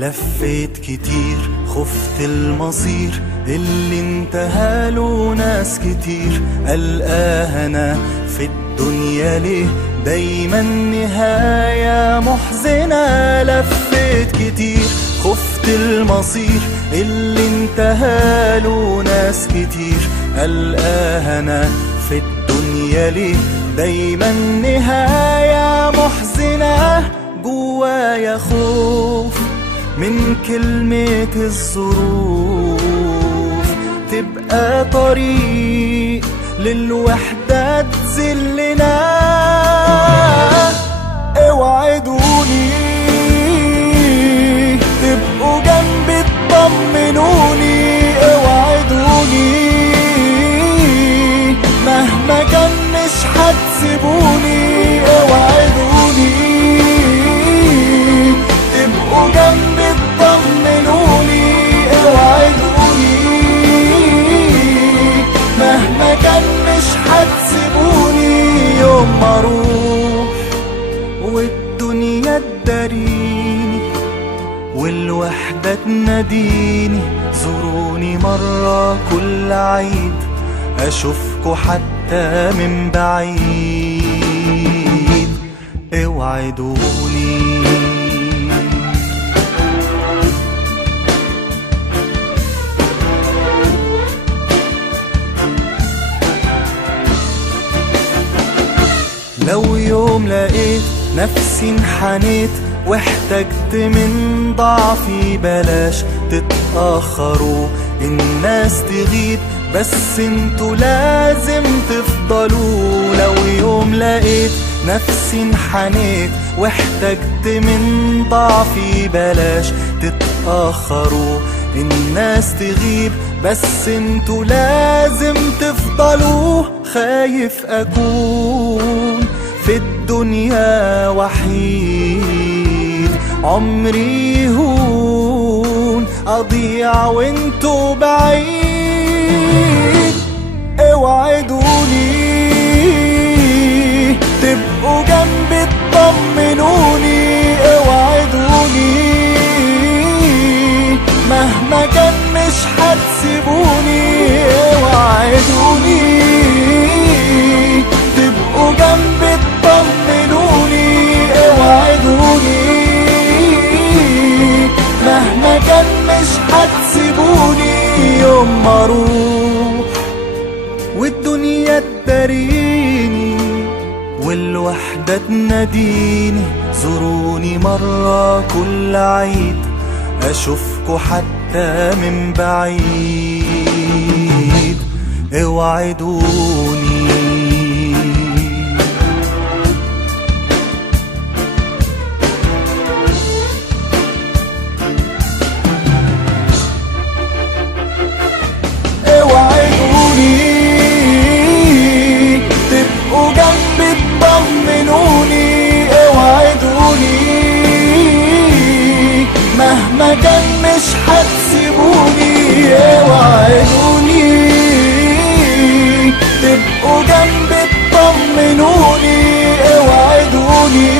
لفيت كتير خفت المصير اللي انتهاله ناس كتير. ألقاها أنا في الدنيا ليه دايما نهاية محزنة. لفيت كتير خفت المصير اللي انتهاله ناس كتير. ألقاها أنا في الدنيا ليه دايما نهاية محزنة. جوايا خوف من كلمة الظروف تبقى طريق للوحدة تذلنا. اوعدوني تبقوا جنبي تطمنوني. اوعدوني مهما كان مش هتسيبوني. اوعدوني تبقوا جنبي تطمنوني. اوعدوني مهما كان مش هتسيبوني. يوم ما اروح والدنيا تداريني والوحدة تناديني، زوروني مرة كل عيد اشوفكوا حتى من بعيد. اوعدوني لو يوم لقيت نفسي انحنيت واحتجت من ضعفي بلاش تتأخروا. الناس تغيب بس انتوا لازم تفضلوا. لو يوم لقيت نفسي انحنيت واحتجت من ضعفي بلاش تتأخروا. الناس تغيب بس انتوا لازم تفضلوا. خايف اكون في الدنيا وحيد، عمري يهون اضيع وانتوا بعيد. اوعدوني تبقوا جنبي تطمنوني. اوعدوني مهما كان مش هتسيبوني. اوعدوني تبقوا جنبي تطمنوني. اوعدوني مهما كان مش هتسيبوني. يوم ما اروح والدنيا تداريني والوحدة تناديني، زوروني مرة كل عيد اشوفكوا حتى من بعيد. اوعدوني تبقوا جنبي تطمنوني. اوعدوني مهما كان مش هتسيبوني. اوعدوني تبقوا جنبي تطمنوني. اوعدوني